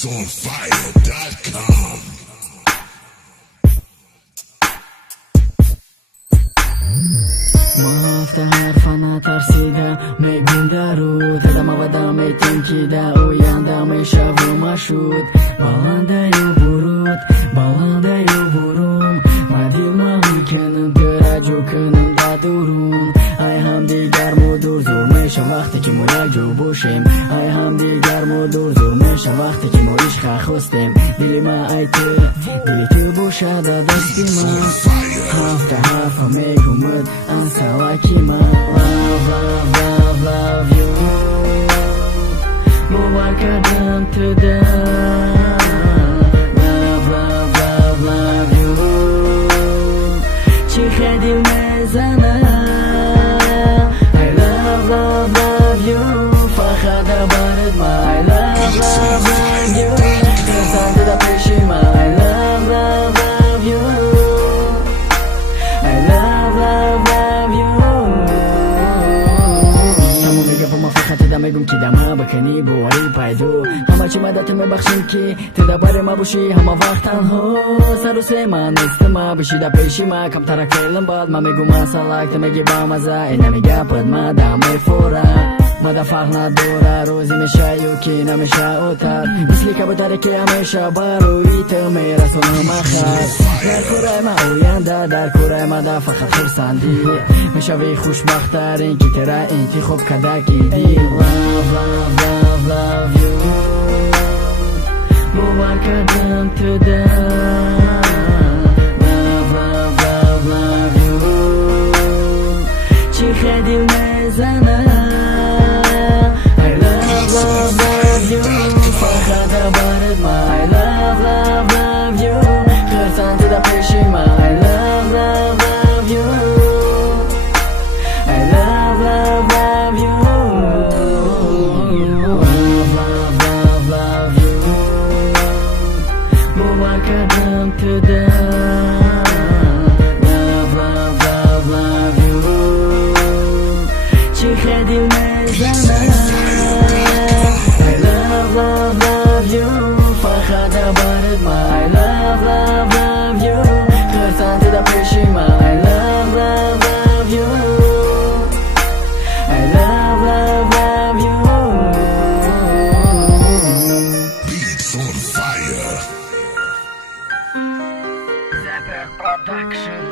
BeatsOnFire.com. Maaf ta harfana tarsida megum darud Dama vadam etinkida uyanda meshavu mashud Balandayu burut, balandayu burum Madil mahikenim deraju kenim dadurun Ay ham digar mudur zur mesha vaqti ki mo yajo boshim Ay ham digar mudur zur mesha vaqti ki mo ishqa khostim Dili ma ayte, dili tu boshada dastima Hafta hafa megumud ansa wakima Love, love, love, love you Muvakadam today Love, love, love, love you Chihadil mezana I love, love, love you Fakhada barid ma I love, love, love you Kasanta da peshima I love, love, love you I love, love, love you Tamu mega puma fakhati da megum ki da ma bakani bo wari paidu Hama chima da teme bakhshim ki Teda bare ma bushi hama vaqtan ho Saru se ma nestama bishi da peshima Kam tara kelim bad ma megum asalak Temegi ba maza ina mega pad ma da me fora Mada farq nadora rozi mesha yuki namesha otar Misli ka batare ki amesha baru ita mera sona makhar Dar kuray ma uyanda dar kuray ma da faqat xursandi Meshavi xushbaxtarin ki tera inti khub kadakidi Love, love, love, love you Muvakadam today Love, love, love, love you Chihadil mezana Love, love you Fakhada barid ma I love, love, love you Khirsan teda peshima I love, love, love you I love, love, love you Love, love, love, love you Muvakadam today Love, love, love, love you Chihadil mezana Love, love you Fakhada barid ma I love, love, love you Khirsan teda peshima I love, love, love you I love, love, love you Beats on Fire. Zapper Production